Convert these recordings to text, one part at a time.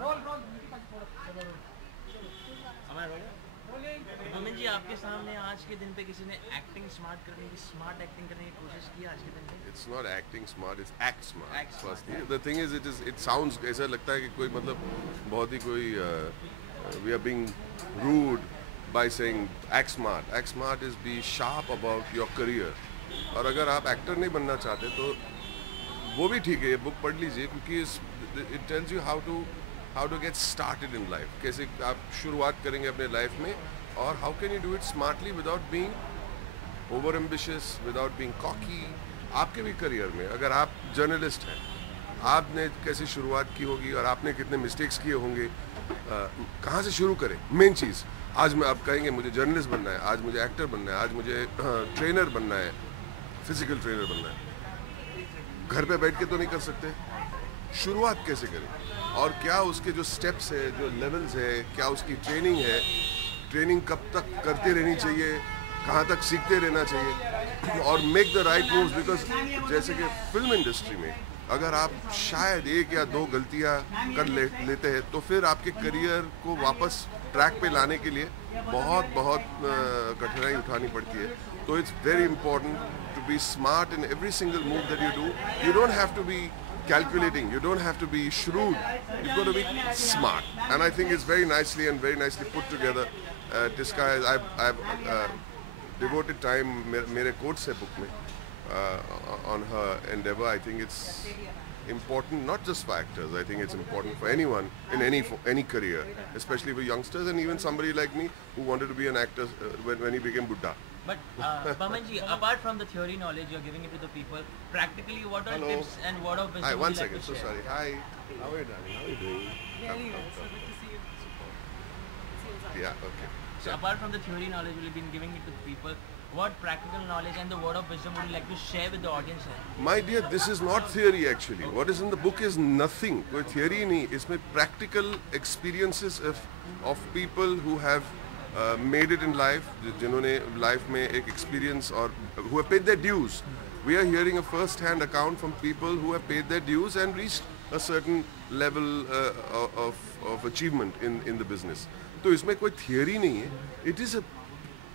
मोमिन जी, आपके सामने आज के दिन पे किसी ने स्मार्ट एक्टिंग करने की कोशिश की आज के दिन पे? It's not acting smart, it's act smart. Act smart. Firstly, the thing is, it sounds ऐसा लगता है कि कोई मतलब बहुत ही कोई we are being rude by saying act smart. Act smart is be sharp about your career. और अगर आप एक्टर नहीं बनना चाहते तो वो भी ठीक है, ये बुक पढ़ लीजिए क्योंकि it tells you how to get started in life. कैसे आप शुरुआत करेंगे अपने लाइफ में और how can you do it smartly without being over ambitious, without being cocky. आपके भी करियर में अगर आप जर्नलिस्ट हैं, आपने कैसे शुरुआत की होगी और आपने कितने मिस्टेक्स किए होंगे, कहाँ से शुरू करें. मेन चीज़, आज मैं आप कहेंगे मुझे जर्नलिस्ट बनना है, आज मुझे एक्टर बनना है, आज मुझे ट्रेनर बनना है, फिजिकल ट्रेनर बनना है. घर पे बैठ के तो नहीं कर सकते. शुरुआत कैसे करें और क्या उसके जो स्टेप्स है, जो लेवल्स है, क्या उसकी ट्रेनिंग है, ट्रेनिंग कब तक करते रहनी चाहिए, कहाँ तक सीखते रहना चाहिए और make the right moves. Because जैसे कि फिल्म इंडस्ट्री में अगर आप शायद एक या दो गलतियाँ कर लेते हैं तो फिर आपके करियर को वापस ट्रैक पे लाने के लिए बहुत कठिनाई उठानी पड़ती है. तो it's very important to be smart in every single move that you do. You don't have to be calculating, you don't have to be shrewd, you've got to be smart, and I think it's very nicely put together. Tiska, I've devoted time, mere quotes hai book mein, on her endeavor. I think it's important not just for actors, I think it's important for anyone in any career, especially for youngsters and even somebody like me who wanted to be an actor when he became Buddha. But Paman ji, apart from the theory knowledge you're giving it to the people, practically what are tips and word of wisdom? Hi, one would you second. like to So share? sorry. Hi. How are you, darling? How are you doing? Very well. So good to see you. Yeah. Okay. So apart from the theory knowledge you've been giving it to the people, what practical knowledge and the word of wisdom would you like to share with the audience? My dear, this is not theory actually. What is in the book is nothing. कोई theory नहीं. इसमें practical experiences of people who have made it in life, जिन्होंने life में एक experience और who have paid their dues. We are hearing a first-hand account from people who have paid their dues and reached a certain level of achievement in the business. तो इसमें कोई theory नहीं है. It is a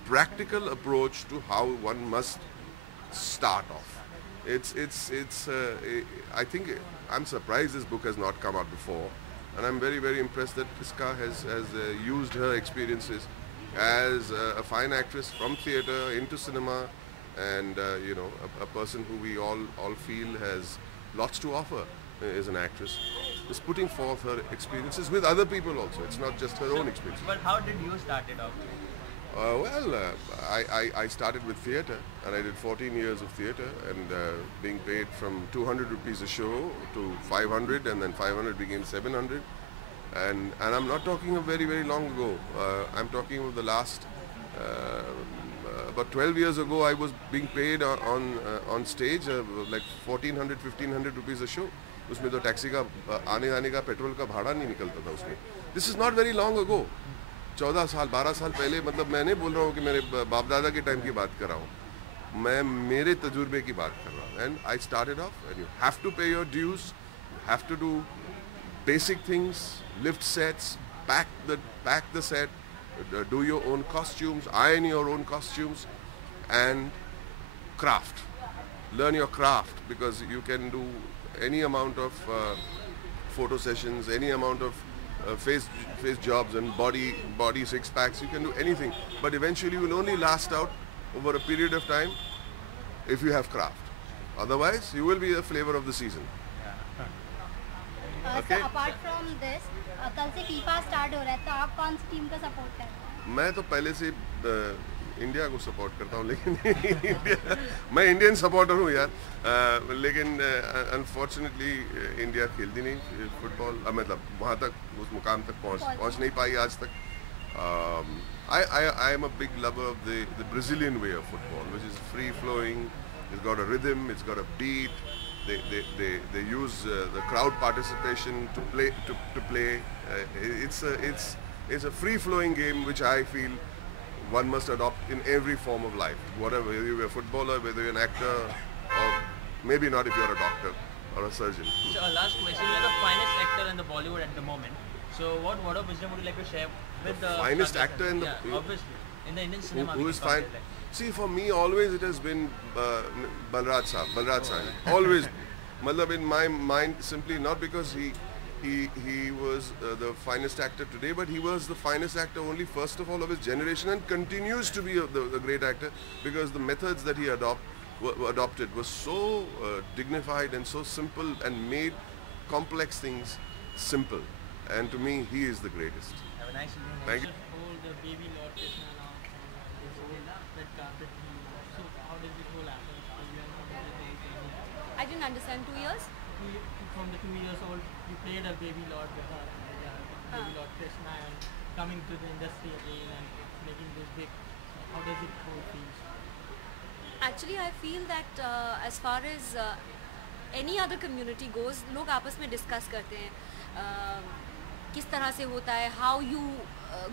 practical approach to how one must start off. I think I'm surprised this book has not come out before, and I'm very impressed that Tiska has used her experiences as a fine actress from theatre into cinema, and a person who we all feel has lots to offer as an actress, is putting forth her experiences with other people also. It's not just her own experience. But how did you start it off? I started with theatre, and I did 14 years of theatre, and being paid from 200 rupees a show to 500, and then 500 became 700. And I'm not talking of very long ago. I'm talking of the last about 12 years ago. I was being paid on stage like 1400, 1500 rupees a show. उसमें तो taxi का आने जाने का petrol का भाड़ा नहीं निकलता था उसमें. This is not very long ago. 14 साल 12 साल पहले, मतलब मैं नहीं बोल रहा हूँ कि मेरे बाप दादा के टाइम की बात कर रहा हूँ, मैं मेरे तजुर्बे की बात कर रहा हूँ. And I started off, and you have to pay your dues, you have to do basic things, lift sets, pack the set, do your own costumes, iron your own costumes, and craft. Learn your craft, because you can do any amount of photo sessions, any amount of face jobs and body six packs. You can do anything, but eventually you will only last out over a period of time if you have craft. Otherwise, you will be the flavor of the season. So apart from this, कल से FIFA start हो रहा है, तो आप कौन सी team का support कर रहे हैं? मैं तो पहले से इंडिया को सपोर्ट करता हूँ, लेकिन मैं इंडियन सपोर्टर हूँ यार, लेकिन अनफॉर्चुनेटली इंडिया खेलती नहीं फुटबॉल, मतलब वहाँ तक उस मुकाम तक पहुँच नहीं पाई आज तक. I am a big lover of the Brazilian way of football, which is free flowing. It's got a rhythm, it's got a beat. They use the crowd participation to play. It's a free flowing game, which I feel one must adopt in every form of life. Whatever, whether you're a footballer, whether you're an actor, or maybe not if you're a doctor or a surgeon. So last question, you're the finest actor in the Bollywood at the moment. So what word of wisdom would you like to share with the finest strugglers actor in the- yeah, obviously in the Indian cinema? Who we is can fine? consider that. See, for me, always it has been Balraj Sahib. Always, matlab in my mind, simply not because he was the finest actor today, but he was the finest actor only first of all of his generation and continues to be the great actor because the methods that he adopted was so dignified and so simple and made complex things simple. And to me, he is the greatest. Have a nice evening. Thank you. Whole the baby Lord Krishna now, this whole red carpet thing. So how did this whole happen? You are not at the age any- I didn't understand. 2 years? From the 2 years old, you played a baby Lord with her, baby Lord Krishna, and coming to the industry again and making this big. So how does it whole feel? Actually, I feel that as far as any other community goes, लोग आपस में discuss करते हैं किस तरह से होता है, how you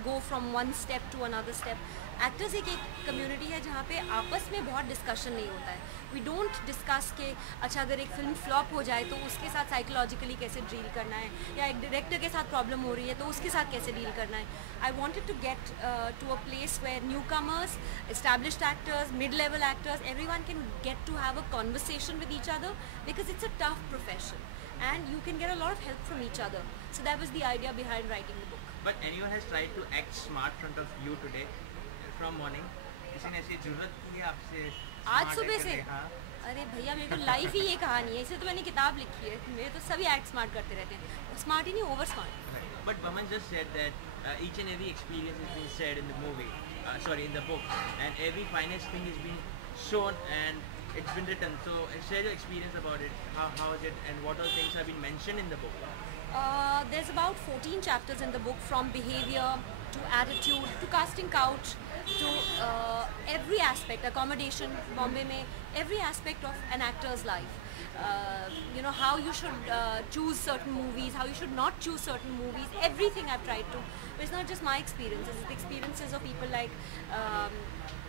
go from one step to another step. Actors एक कम्युनिटी है जहाँ पे आपस में बहुत डिस्कशन नहीं होता है. वी डोंट डिस्कस के अच्छा अगर एक फिल्म फ्लॉप हो जाए तो उसके साथ साइकोलॉजिकली कैसे डील करना है, या एक डायरेक्टर के साथ प्रॉब्लम हो रही है तो उसके साथ कैसे डील करना है. I wanted to get to a place where newcomers, established actors, mid level actors, everyone can get to have a conversation with each other because it's a tough profession and you can get a lot of help from each other. So that was the idea behind writing the book. But anyone has tried to act smart in front of you today from morning? किसी ने ऐसी जरूरत की आपसे आज smart सुबह act से? करने? हाँ. अरे भैया मेरी तो लाइफ ही ये कहानी है, इसलिए तो मैंने किताब लिखी है. मेरे तो सभी एक्ट स्मार्ट करते रहते हैं, स्मार्ट ही नहीं over smart. But Vaman just said that each and every experience has been said in the movie, in the book, and every finest thing is being shown and it's been written. So share your experience about it. How is it, and what all things have been mentioned in the book? There's about 14 chapters in the book, from behavior to attitude to casting couch to every aspect, accommodation, Bombay mein, every aspect of an actor's life. You know, how you should choose certain movies, how you should not choose certain movies, everything I've tried to. But it's not just my experiences, it's the experiences of people like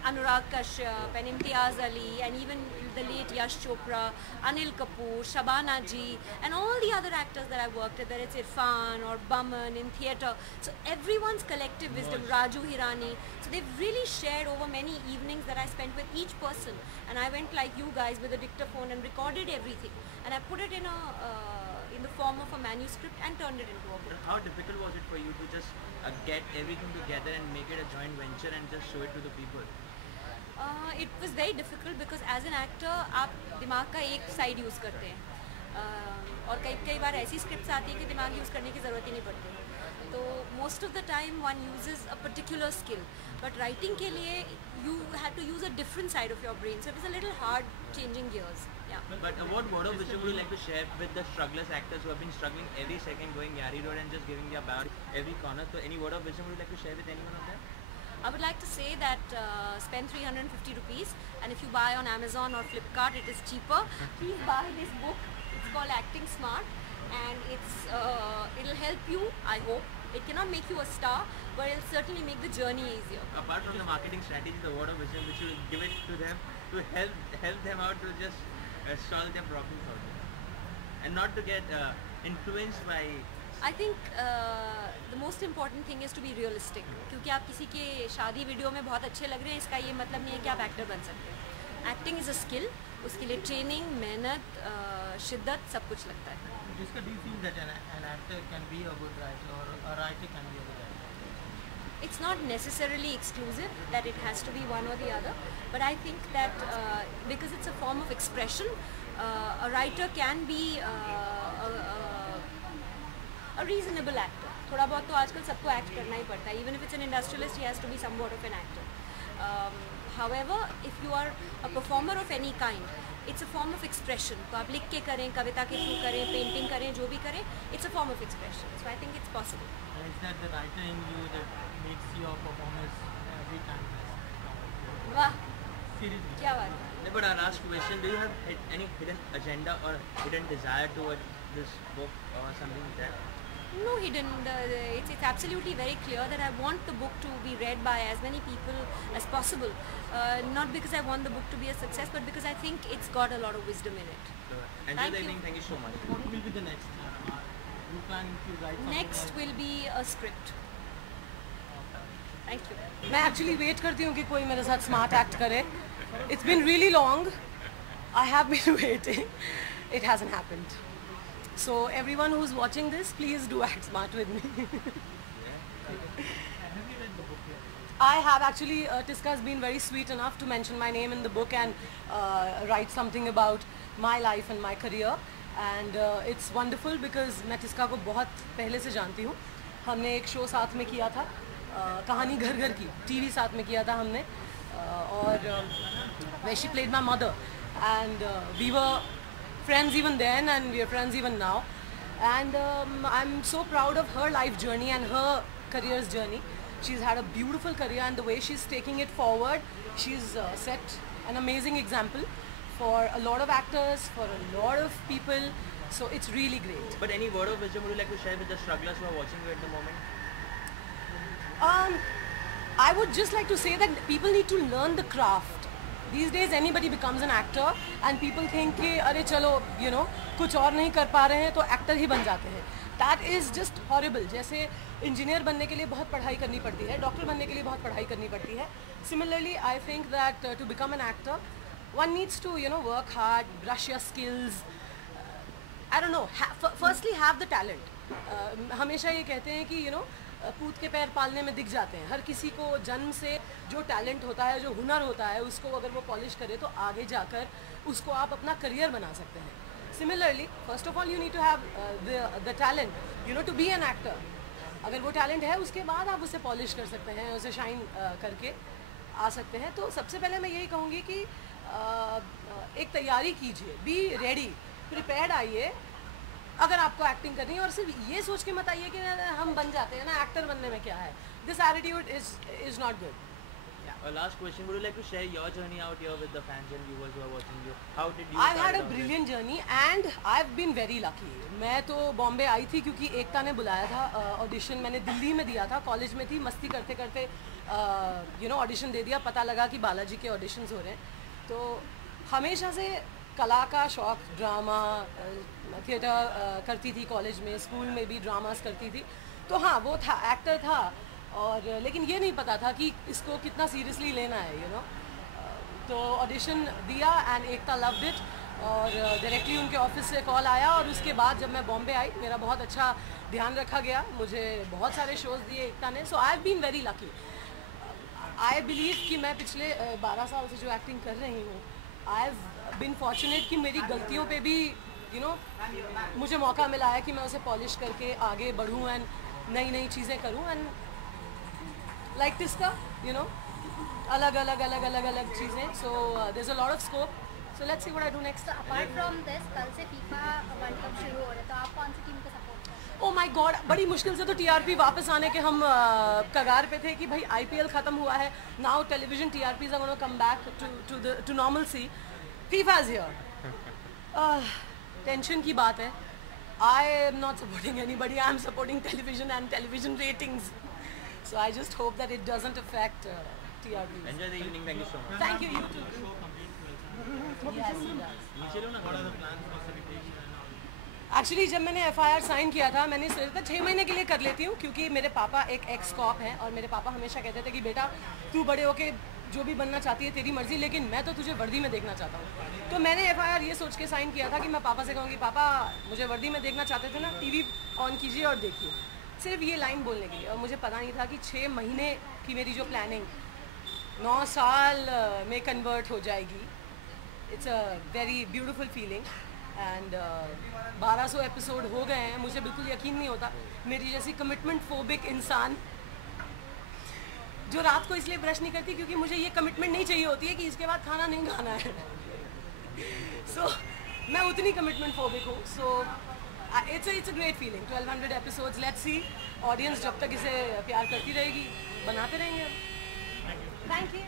Anurag Kashyap and Imtiaz Ali and even the late Yash Chopra, Anil Kapoor, Shabana Ji and all the other actors that I've worked with, whether it's Irfan or Baman in theatre. So everyone's collective wisdom, Raju Hirani. So they've really shared over many evenings that I spent with each person, and I went like you guys with a dictaphone and recorded everything, and I put it in the form of a manuscript and turned it into a book. How difficult was it for you to just get everything together and make it a joint venture and just show it to the people? It was very difficult because as an actor आप दिमाग का एक side use करते हैं, और कई बार ऐसी scripts आती है कि दिमाग यूज़ करने की ज़रूरत ही नहीं पड़ती. तो most of the time one uses a particular skill, but writing के लिए you had to use a different side of your brain, so it is a little hard changing gears. But what word of wisdom would you like to share with the strugglers actors who have been struggling every second going Yari Road and just giving their best every corner? So any word of wisdom would you like to share with anyone of them? I would like to say that spend 350 rupees, and if you buy on Amazon or Flipkart it is cheaper. Please buy this book. It's called Acting Smart, and it'll help you, I hope. It cannot make you a star, but it'll certainly make the journey easier. Apart from the marketing strategy, the word of wisdom which you will give it to them to help them out to just solve their problems out there, and not to get influenced by. I think the most important thing is to be realistic. क्योंकि आप किसी के शादी video में बहुत अच्छे लग रहे हैं, इसका ये मतलब नहीं है कि आप एक्टर बन सकते हैं. एक्टिंग इज़ अ स्किल, उसके लिए ट्रेनिंग, मेहनत, शिद्दत, सब कुछ लगता है. Jiska, do you feel that an actor can be a good writer or a writer can be a good actor? It's not necessarily exclusive that it has to be one or the other, but I think that because it's a form of expression, a writer can be a reasonable actor. थोड़ा बहुत तो आजकल सबको act करना ही पड़ता है. Even if it's an industrialist, he has to be somewhat of an actor. However, if you are a performer of any kind, it's a form of expression. तो आप लिख के करें, कविता के थ्रू करें, पेंटिंग करें, जो भी करें, it's a form of expression. So I think it's possible. And is that the writer in you that makes your performance every time best? वाह, Seriously. क्या बात है. No, but our last question: do you have any hidden agenda or hidden desire toward this book or something like that? No hidden. It's absolutely very clear that I want the book to be read by as many people as possible. Not because I want the book to be a success, but because I think it's got a lot of wisdom in it. Enjoy Thank the you. evening. Thank you so much. What will be the next? planning to write something Next else? will be a script. Thank you. मैं actually wait करती हूँ कि कोई मेरे साथ smart act करे. It's been really long. I have been waiting. It hasn't happened. So everyone who's watching this, please do act smart with me. I have actually, Tiska has been very sweet enough to mention my name in the book and write something about my life and my career. And it's wonderful because मैं Tiska को बहुत पहले से जानती हूँ. हमने एक show साथ में किया था, कहानी घर घर की, टीवी साथ में किया था हमने, और where she played my mother. And we were friends even then and we are friends even now. And I'm so proud of her life journey and her career's journey. She's had a beautiful career and the way she's taking it forward, she's set an amazing example for a lot of actors, for a lot of people. So it's really great. But any word of wisdom would you like to share with the strugglers who are watching you at the moment? I would just like to say that people need to learn the craft. These days anybody becomes an actor and people think कि अरे चलो you know कुछ और नहीं कर पा रहे हैं तो एक्टर ही बन जाते हैं. That is just horrible. जैसे इंजीनियर बनने के लिए बहुत पढ़ाई करनी पड़ती है, डॉक्टर बनने के लिए बहुत पढ़ाई करनी पड़ती है. Similarly, I think that to become an actor, one needs to work hard, brush your skills. I don't know. Firstly, have the talent. हमेशा ये कहते हैं कि पूत के पैर पालने में दिख जाते हैं. हर किसी को जन्म से जो टैलेंट होता है, जो हुनर होता है, उसको अगर वो पॉलिश करे तो आगे जाकर उसको आप अपना करियर बना सकते हैं. Similarly, first of all, you need to have the talent, to be an actor. अगर वो टैलेंट है उसके बाद आप उसे पॉलिश कर सकते हैं, उसे शाइन करके आ सकते हैं. तो सबसे पहले मैं यही कहूँगी कि एक तैयारी कीजिए, बी रेडी, प्रिपेयर्ड आइए अगर आपको एक्टिंग करनी है. और सिर्फ ये सोच के मत आइए कि हम बन जाते हैं ना, एक्टर बनने में क्या है. This attitude is not good. Last question, would you like to share your journey out here with the fans and viewers who are watching you? How did you I've had start a on this? brilliant journey and I've been very lucky. मैं तो बॉम्बे आई थी क्योंकि एकता ने बुलाया था. Audition मैंने दिल्ली में दिया था, कॉलेज में थी, मस्ती करते करते ऑडिशन दे दिया. पता लगा कि बालाजी के ऑडिशंस हो रहे हैं. तो हमेशा से कला का शौक, ड्रामा, थिएटर करती थी कॉलेज में, स्कूल में भी ड्रामास करती थी. तो हाँ, वो था, एक्टर था. और लेकिन ये नहीं पता था कि इसको कितना सीरियसली लेना है. तो ऑडिशन दिया एंड एकता लव्ड इट और डायरेक्टली उनके ऑफिस से कॉल आया. और उसके बाद जब मैं बॉम्बे आई, मेरा बहुत अच्छा ध्यान रखा गया, मुझे बहुत सारे शोज़ दिए एकता ने. So I have been very lucky. I believe कि मैं पिछले 12 साल से जो एक्टिंग कर रही हूँ, आई हैव बीन फॉर्चुनेट कि मेरी गलतियों पे भी मुझे मौका मिला है कि मैं उसे पॉलिश करके आगे बढ़ूँ एंड नई नई चीज़ें करूँ. एंड like Tiska, अलग अलग चीज़ें. So there's a lot of scope. So let's see what I do next. Apart from this, कल से FIFA वर्ल्ड कप शुरू हो रहा है, तो आप कौन सी टीम को सपोर्ट करें? Oh my God, बड़ी मुश्किल से तो TRP वापस आने के हम कगार पे थे कि भाई IPL ख़त्म हुआ है. Now television TRPs are going to come back to normalcy. FIFA is here. Tension की बात है. I am not supporting anybody. I am supporting television and television ratings. So I just hope that it doesn't affect TRPs. Enjoy the evening. Thank you so much. Thank you, you too. Yes, he does. नीचे लो ना. What are the plans for celebration and all? Actually जब मैंने FIR sign किया था, मैंने सोचा था 6 महीने के लिए कर लेती हूँ, क्योंकि मेरे पापा एक एक्स कॉप हैं और मेरे पापा हमेशा कहते थे कि बेटा तू बड़े होके जो भी बनना चाहती है तेरी मर्जी, लेकिन मैं तो तुझे वर्दी में देखना चाहता हूँ. तो मैंने FIR ये सोच के साइन किया था कि मैं पापा से कहूँगी, पापा मुझे वर्दी में देखना चाहते थे ना, TV ऑन कीजिए और देखिए. सिर्फ ये लाइन बोलने के लिए. और मुझे पता नहीं था कि 6 महीने की मेरी जो प्लानिंग 9 साल में कन्वर्ट हो जाएगी. It's a very beautiful feeling. And 1200 episode हो गए हैं. मुझे बिल्कुल यकीन नहीं होता मेरी जैसी कमिटमेंट फोबिक इंसान जो रात को इसलिए ब्रश नहीं करती क्योंकि मुझे ये कमिटमेंट नहीं चाहिए होती है कि इसके बाद खाना नहीं खाना है. सो मैं उतनी कमिटमेंट फोबिक हूँ. सो it's a great feeling. 1200 episodes. Let's see. Audience जब तक इसे प्यार करती रहेगी, बनाते रहेंगे. Thank you.